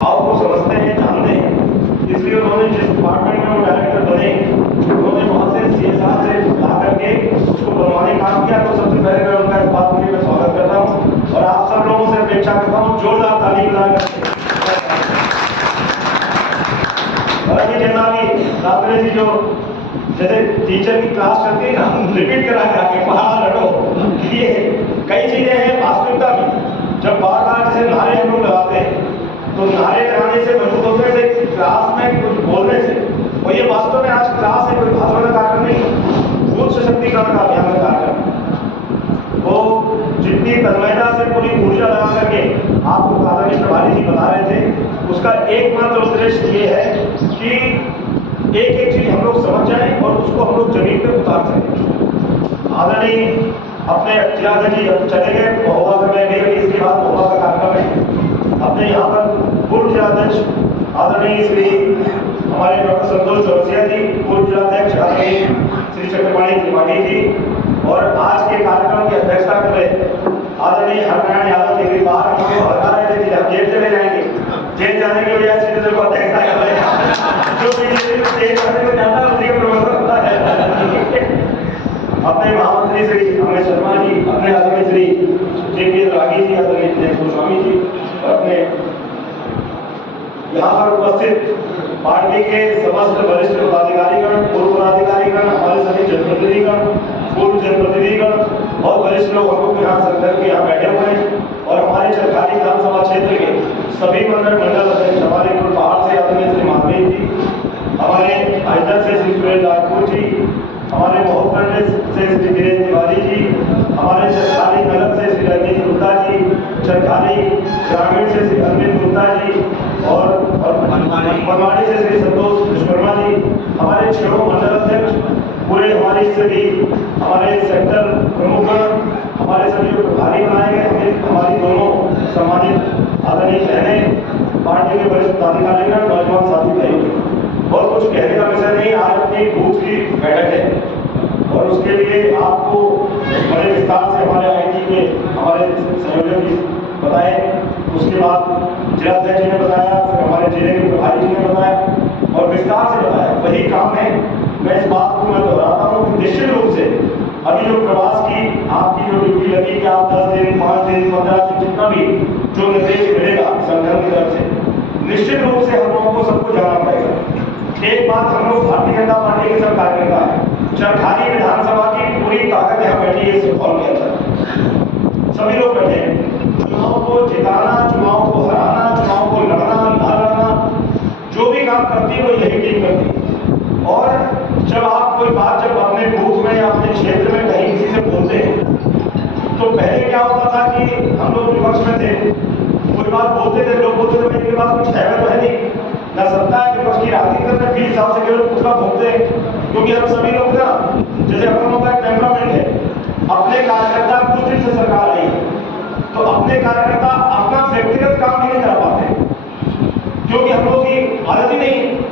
को समझते हैं, जानते हैं, इसलिए उन्होंने जिस डिपार्टमेंट में वो डायरेक्टर बने उन्होंने वहाँ से CSR से ला करके उसको बनवाने का काम किया। तो सबसे पहले मैं उनका इस बात के लिए स्वागत करता हूँ और आप सब लोगों से अपेक्षा करता हूँ जोरदार ताली बजा करके। जैसा कि रात्रे जी जो जैसे टीचर की क्लास चलती है ना, रिपीट करा के आके पढ़ा लड़ो, ये कई चीजें हैं वास्तविकता में। जब बार बार जैसे नारे हम लोग लगाते हैं तो नारे लगाने से मजबूत होते हैं क्लास में कुछ बोलने से, और ये वास्तव में आज क्लास है, कोई भाषण का कार्यक्रम नहीं, खुद सशक्तिकरण का अभियान का कार्यक्रम। वो जितनी तन्मयता से पूरी ऊर्जा लगा करके आपको आदरणीय प्रभारी जी बता रहे थे, उसका एकमात्र उद्देश्य ये है कि एक एक चीज हम लोग समझ जाएं और उसको हम लोग जमीन पे उतार सकें। आदरणीय अपने जिलाध्यक्ष जी चले गए महोबा में भी, इसके बाद महोबा का कार्यक्रम है। अपने यहाँ पर पूर्व जिलाध्यक्ष आदरणीय श्री हमारे डॉक्टर संतोष चौरसिया जी, पूर्व जिलाध्यक्ष आदरणीय श्री चक्रपाणी त्रिपाठी जी, और आज के कार्यक्रम की अध्यक्षता कर रहे आदरणीय हरनारायण यादव जी। बाहर हमको हटा रहे थे कि आप जेल चले जाएंगे, जेल जाने के लिए सीधे को अध्यक्षता कर रहे हैं, जो जेल जाने को जाता है उसी का प्रोफेसर होता है। अपने महामंत्री श्री अमित शर्मा जी, अपने आदरणीय श्री JP रागी जी, आदरणीय दिनेश गोस्वामी जी, और अपने यहाँ पर उपस्थित पार्टी के समस्त वरिष्ठ पदाधिकारीगण, पूर्व पदाधिकारीगण, हमारे सभी जनप्रतिनिधिगण, पूर्व जनप्रतिनिधिगण और वरिष्ठ लोग हमको यहाँ संदर्भ के यहाँ बैठे हुए हैं, और हमारे चरखारी विधानसभा क्षेत्र के सभी मंडल अध्यक्ष, हमारे पहाड़ से आदरणीय श्री माधवी जी, हमारे हैदर से श्री सुरेश राजपूत जी, हमारे मोहब्बत से श्री वीरेंद्र तिवारी जी, हमारे चरखारी नगर से श्री रजनीश गुप्ता जी, चरखारी ग्रामीण से श्री अरविंद गुप्ता जी, और बनवाड़ी से श्री संतोष विश्वकर्मा जी, हमारे 6 मंडल अध्यक्ष, पूरे हमारे सभी हमारे सेक्टर प्रमुख, हमारे सभी जो प्रभारी बनाए गए, हमारी दोनों सम्मानित आदरणीय बहनें, पार्टी के वरिष्ठ पदाधिकारीगण, नौजवान साथी भाई, और कुछ कहने का विषय नहीं। आज अपनी बूथ की बैठक है और उसके लिए आपको बड़े विस्तार से हमारे IT के हमारे संयोजक जी बताए, उसके बाद जिलाध्यक्ष जी ने बताया, फिर हमारे जिले के प्रभारी जी ने बताया और विस्तार से बताया। वही काम है। मैं इस बात को मैं दोहराता हूँ कि निश्चित रूप से अभी जो प्रवास की आपकी जो ड्यूटी लगी कि आप 10 दिन 5 दिन 15 दिन जितना भी जो निर्देश मिलेगा संगठन की तरफ से, निश्चित रूप से हम लोगों को सबको जाना पड़ेगा। एक बात, हम लोग भारतीय जनता पार्टी के सब कार्यकर्ता हैं, चरखारी विधानसभा की पूरी ताकत यहाँ बैठी है इस हॉल के अंदर, सभी लोग बैठे हैं। चुनाव को जिताना, चुनाव को हराना, चुनाव को लड़ना ना लड़ना, जो भी काम करती है वो यही टीम करती है। और जब आप कोई बात जब अपने बूथ में या अपने क्षेत्र में कहीं किसी से बोलते हैं तो पहले क्या होता था कि हम लोग विपक्ष में थे, कोई बात बोलते थे, लोग बोलते थे इनके पास कुछ है तो है नहीं, ना सत्ता है विपक्ष की राजनीति करते 20 साल से केवल पूरा भोगते हैं, क्योंकि हम सभी लोग ना जैसे हम लोगों का टेम्परामेंट है, अपने कार्यकर्ता कुछ दिन से सरकार आई है तो अपने कार्यकर्ता अपना व्यक्तिगत काम नहीं कर पाते, क्योंकि हम लोग की आदत ही नहीं।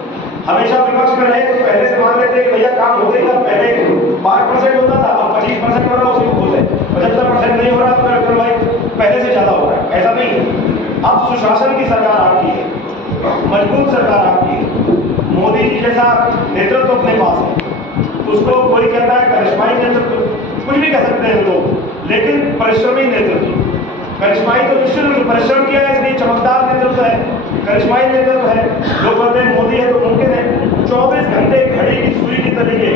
हमेशा विपक्ष में रहे तो पहले से मान लेते भैया काम होते ही पहले 5% होता था, अब 25% हो रहा है, उसी को खुश है। 75% नहीं हो रहा तो डॉक्टर भाई पहले से ज्यादा हो रहा है, ऐसा नहीं। अब सुशासन की सरकार आपकी है, मजबूत सरकार आपकी है, मोदी जी जैसा नेतृत्व अपने पास है, उसको कोई कहता है करिश्माई नेतृत्व, कुछ भी कह सकते हैं लोग, लेकिन परिश्रमी नेतृत्व, करिश्माई तो निश्चित रूप से परिश्रम किया है इसलिए चमकदार नेतृत्व है, करिश्माई नेतृत्व है। लोग कहते हैं मोदी है तो मुमकिन है। 24 घंटे घड़ी की सुई की तरीके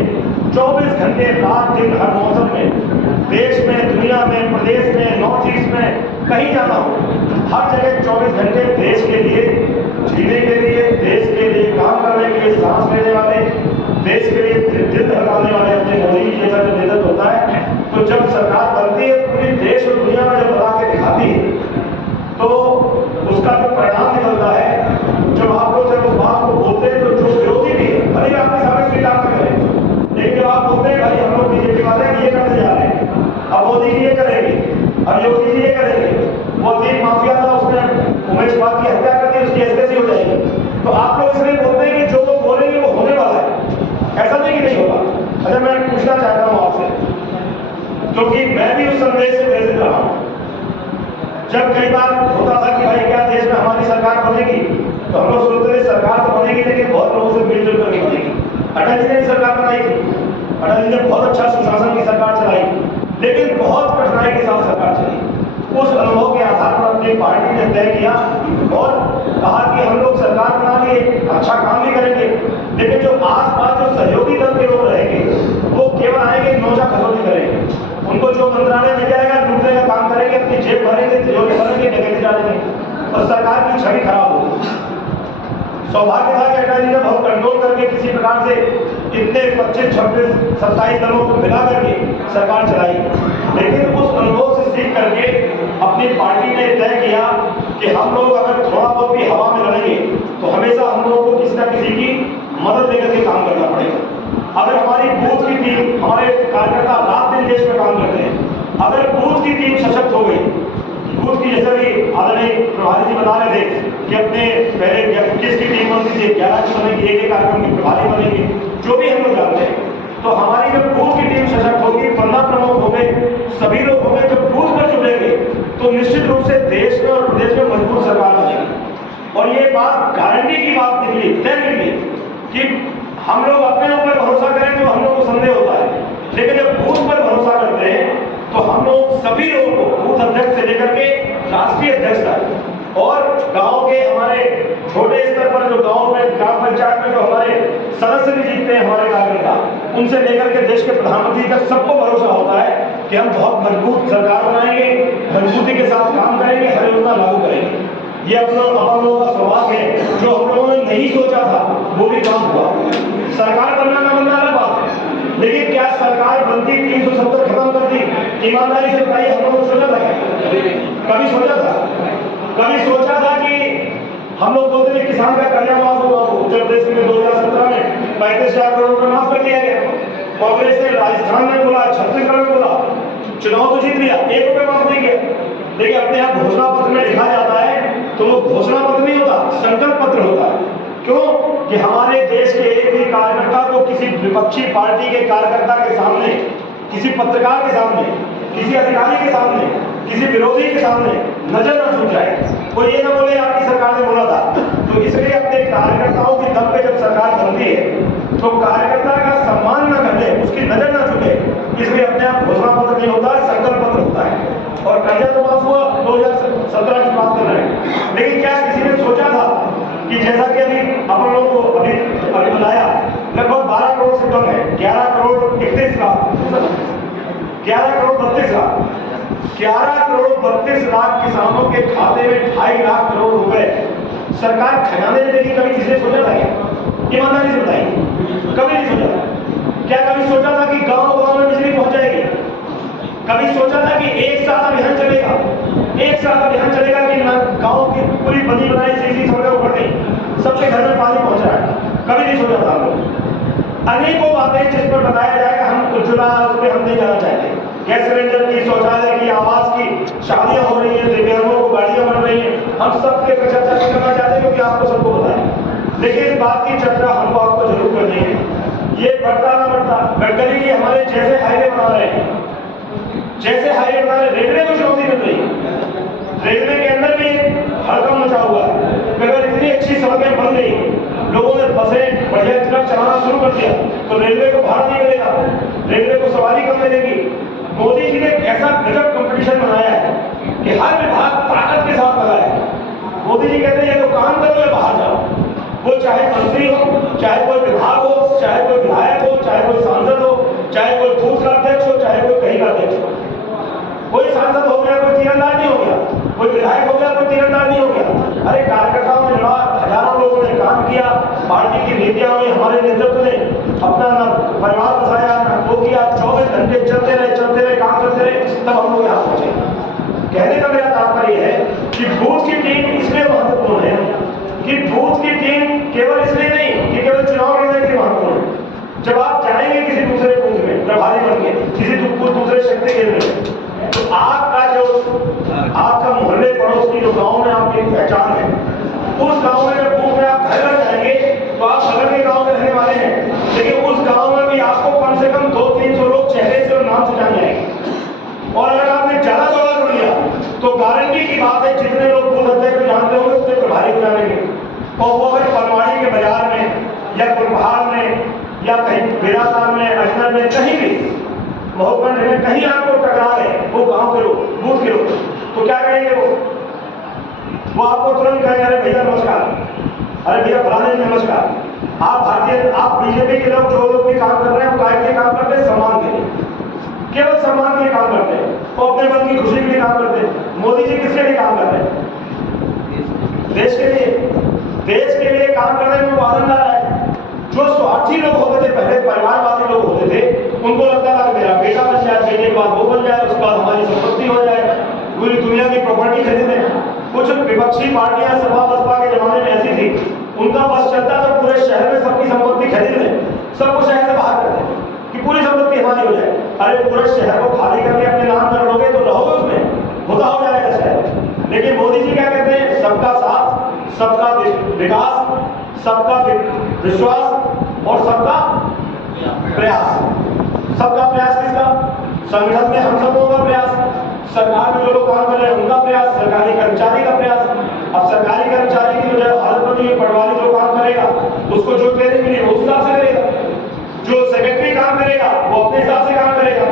24 घंटे रात दिन हर मौसम में, देश में, दुनिया में, प्रदेश में, नॉर्थ ईस्ट में कहीं जाना हो, हर जगह 24 घंटे देश के लिए जीने के लिए, देश के लिए काम करने के लिए, सांस लेने वाले, देश के लिए दिल धड़काने वाले अपने मोदी जी जैसा जो नेतृत्व होता है, तो जब सरकार बनती है पूरी देश और दुनिया में जब बता के दिखाती है तो उसका जो परिणाम निकलता है, जब आप लोग जब उस बात को बोलते हैं तो जो विरोधी भी है भले आपके सामने स्वीकार न करें, लेकिन जब आप बोलते हैं भाई हम लोग BJP वाले ये करने जा रहे हैं, अब मोदी जी ये करेंगे, अब योगी जी ये करेंगे, वो तीन माफिया था उसने उमेश बाग की हत्या कर दी, उसकी SKC हो जाएगी, तो आप लोग इसलिए बोलते हैं कि जो वो बोलेंगे वो होने वाला है, ऐसा नहीं कि नहीं होगा। अच्छा, मैं पूछना चाहता हूँ आपसे, क्योंकि मैं भी उस संदेश से प्रेरित रहा हूँ, जब कई बार होता था कि भाई क्या देश में हमारी सरकार बनेगी, तो हम लोग सोचते थे सरकार तो बनेगी लेकिन बहुत लोगों से मिलजुल करके बनेगी। अटल जी ने सरकार बनाई थी, अटल जी ने बहुत अच्छा सुशासन की सरकार चलाई, लेकिन बहुत कठिनाई के साथ सरकार चली। उस अनुभव के आधार पर अपनी पार्टी ने तय किया और कहा कि हम लोग सरकार बना लिए, अच्छा काम भी करेंगे, लेकिन जो आस-पास जो सहयोगी दल के लोग रहेंगे वो केवल आएंगे, नोचा खसोटी करेंगे, उनको जो मंत्रालय मिल जाएगा लूटने का काम करेंगे, अपनी जेब भरेंगे, तिजोरी भरेंगे, डकैती डालेंगे और सरकार की छवि खराब होगी। सौभाग्य था कि अटल जी ने बहुत कंट्रोल करके किसी प्रकार से इतने 25, 26, 27 दलों को मिला करके सरकार चलाई, लेकिन उस अनुभव से सीख करके अपनी पार्टी ने तय किया कि हम लोग अगर थोड़ा बहुत भी हवा में लड़ेंगे तो हमेशा हम लोगों को किसी न किसी की मदद लेकर के काम करना पड़ेगा। अगर हमारी बूथ की टीम, हमारे कार्यकर्ता रात दिन देश में काम करते हैं, अगर बूथ की टीम सशक्त हो गई, बूथ की जैसे भी आदरणीय प्रभारी जी बता रहे थे कि अपने पहले 21 की टीम बनती थी, 11 की बनेगी, एक कार्यक्रम की प्रभारी बनेगी, जो भी हम लोग जानते हैं, तो हमारी जब बूथ की टीम सशक्त होगी, 15 प्रमुख हो गए, सभी लोग हो गए, जब बूथ पर जुड़ेंगे तो निश्चित रूप से देश में और प्रदेश में मजबूत सरकार बनेगी। और ये बात गारंटी की बात निकली, तय निकली कि हम लोग अपने ऊपर भरोसा करें तो हम लोग को संदेह होता है, लेकिन जब बूथ पर भरोसा करते हैं तो हम लोग सभी लोगों को, बूथ अध्यक्ष से लेकर के राष्ट्रीय अध्यक्ष तक और गांव के हमारे छोटे स्तर पर जो गांव में ग्राम पंचायत में जो हमारे सदस्य भी जीतते हैं, हमारे कार्यकर्ता, उनसे लेकर के देश के प्रधानमंत्री तक सबको भरोसा होता है कि हम बहुत मजबूत सरकार बनाएंगे, मजबूती के साथ काम करेंगे, हर योजना लागू करेंगे। ये हम लोगों का सौभाग्य है, जो हम लोगों ने नहीं सोचा था वो भी काम हुआ। सरकार बनना ना बनना अलग बात है, लेकिन क्या सरकार बनती 370 खत्म कर दी? ईमानदारी से बताइए, हम लोग सोचा था क्या? कभी सोचा था? कभी सोचा था कि हम लोग बोलते थे किसान का कर्जा माफ होगा? उत्तर प्रदेश में 2017 में 35,000 करोड़ रुपए माफ कर दिया गया। कांग्रेस ने राजस्थान में बोला, छत्तीसगढ़ में बोला, चुनाव तो जीत लिया, 1 रुपये माफ नहीं किया। लेकिन अपने यहाँ घोषणा पत्र में लिखा जाता है तो वो घोषणा पत्र नहीं होता, संकल्प पत्र होता है। क्यों? कि हमारे देश के एक भी कार्यकर्ता को किसी विपक्षी पार्टी के कार्यकर्ता के सामने, किसी पत्रकार के सामने, किसी अधिकारी के सामने, किसी विरोधी के सामने नजर न छूट जाए, कोई ये ना बोले आपकी सरकार ने बोला था। तो इसलिए अपने कार्यकर्ताओं के दम पे जब सरकार बनती है तो कार्यकर्ता का सम्मान न घटे, उसकी नजर न छूटे, इसलिए अपने आप घोषणा पत्र नहीं होता, संकल्प पत्र होता है। और कर्जा तो माफ हुआ, 2017 की बात कर रहे हैं, लेकिन क्या किसी ने सोचा था कि जैसा कि अभी अपन लोगों को अभी बताया, लगभग 12 करोड़ से कम है, 11 करोड़ 31 लाख, 11 करोड़ 32 लाख, 11 करोड़ 32 लाख किसानों के खाते में 2.5 लाख करोड़ रुपए सरकार खजाने में देगी। कभी किसी ने सोचा था क्या? ईमानदारी से बताइए, कभी नहीं सोचा था। क्या कभी सोचा था कि गांव-गांव में बिजली पहुंच जाएगी? कभी सोचा था कि एक साल अभियान चलेगा, एक साल अभियान चलेगा कि गांव की पूरी बनी बनाई सीधी सड़कें उभर गई, सबके घर में पानी पहुंच रहा है? कभी नहीं सोचा था हम लोग। अनेकों बातें जिस पर बताया जाएगा, हम उज्ज्वला उस पर हम नहीं जाना चाहते, गैस सिलेंडर की, शौचालय की, आवास की, शादियां हो रही हैं, दिव्यांगों को गाड़ियां बन रही हैं, हम सबके चर्चा नहीं करना चाहते क्योंकि आपको सबको पता है, लेकिन इस बात की चर्चा हमको आपको जरूर करनी है। ये बढ़ता ना बढ़ता, गडकरी जी हमारे जैसे हाईवे बना रहे हैं, जैसे हाईवे बना रहे, रेलवे को चुनौती मिल रही है, रेलवे के अंदर भी हड़कंप मचा हुआ है। अगर इतनी अच्छी सड़कें बन गई, लोगों ने बसें बढ़िया ट्रक चलाना शुरू कर दिया, तो रेलवे को भाड़ा नहीं मिलेगा, रेलवे को सवारी कम मिलेगी। मोदी जी ने ऐसा गजब कंपटीशन बनाया है कि हर विभाग ताकत के साथ लगा है। मोदी जी कहते हैं ये तो काम करो या बाहर जाओ, वो चाहे मंत्री हो, चाहे कोई विभाग हो, चाहे कोई विधायक हो, चाहे कोई सांसद हो, चाहे कोई बूथ का अध्यक्ष हो, चाहे कोई कहीं का अध्यक्ष हो। कोई सांसद हो गया, कोई तीरंदाज नहीं हो गया, कोई विधायक हो गया, कोई तीरंदाज नहीं हो गया। अरे कार्यकर्ताओं ने लड़ा, हजारों लोगों ने काम किया, पार्टी की नीतियां हुई, हमारे नेतृत्व ने अपना ना परिवार बसाया, ना वो किया, 24 घंटे चलते रहे, काम करते रहे, तब हम लोग यहाँ पहुंचे। कहने का मेरा तात्पर्य है कि बूथ की टीम इसलिए महत्वपूर्ण है कि बूथ की टीम केवल इसलिए नहीं कि केवल चुनाव लड़ने के लिए महत्वपूर्ण है। जब आप जाएंगे किसी दूसरे बूथ में प्रभारी बन के, किसी दूसरे शक्ति केंद्र में, तो आपका मोहल्ले पड़ोस की जो गांव में आपकी पहचान है, उस गांव में जब बूथ में आप घर घर जाएंगे तो आप बगल के गांव में रहने वाले हैं, लेकिन उस गांव में भी आपको कम से कम 200-300 लोग चेहरे से और नाम से जान जाएंगे। और अगर आपने ज्यादा दौड़ा जुड़ लिया तो गारंटी की बात है जितने लोग बूथ अध्यक्ष जानते होंगे उतने प्रभारी हो जाएंगे। और वो अगर पनवाड़ी के बाजार में या कुलपहाड़ में या कहीं बिरादार में, अजनर में, कहीं भी महकमंड में कहीं आपको टकरा गए वो गांव के लोग, बूथ के लोग, तो क्या करेंगे वो आपको तुरंत कहेंगे अरे भैया नमस्कार, अरे भैया फलाने जी नमस्कार। आप बीजेपी के लोग जो लोग भी काम कर रहे हैं वो काय के काम करते हैं, सम्मान के लिए, केवल सम्मान के लिए काम करते हैं, वो अपने मन की खुशी के लिए काम करते हैं। मोदी जी किसके लिए काम कर रहे हैं? देश के लिए काम करने में वादन ला रहा है। जो स्वार्थी लोग होते थे, पहले परिवारवादी लोग होते थे, उनको लगता था कि मेरा बेटा बन जाए, बेटे के बाद वो बन जाए, उसके बाद हमारी संपत्ति हो जाए, पूरी दुनिया की प्रॉपर्टी खरीदे। कुछ विपक्षी पार्टियां सपा बसपा के जमाने में ऐसी थी, उनका बस चलता था पूरे शहर में सबकी संपत्ति खरीद लें, सबको शहर से बाहर कर दें कि पूरी संपत्ति हमारी हो जाए। अरे पूरे शहर को खाली करके अपने नाम कर लोगे तो रहोगे उसमें, होता हो जाएगा शहर। लेकिन मोदी जी क्या कहते हैं? सबका साथ, सबका विकास, सबका विश्वास और सबका प्रयास। सबका प्रयास किसका? संगठन में हम सब लोगों का प्रयास, सरकार में जो लोग काम कर रहे हैं उनका प्रयास, सरकारी कर्मचारी का प्रयास। अब सरकारी कर्मचारी की जो है हालत बनी, पटवारी जो काम करेगा उसको जो ट्रेनिंग मिली वो उस हिसाब से करेगा, जो सेक्रेटरी काम करेगा वो अपने हिसाब से काम करेगा,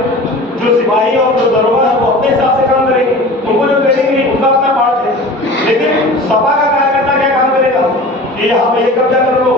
जो सिपाही और जो दरोगा है वो अपने हिसाब से काम करेंगे, उनको जो ट्रेनिंग मिली उनका अपना पार्ट है। लेकिन सपा का कार्यकर्ता क्या काम करेगा कि यहाँ पे ये कब्जा कर लो,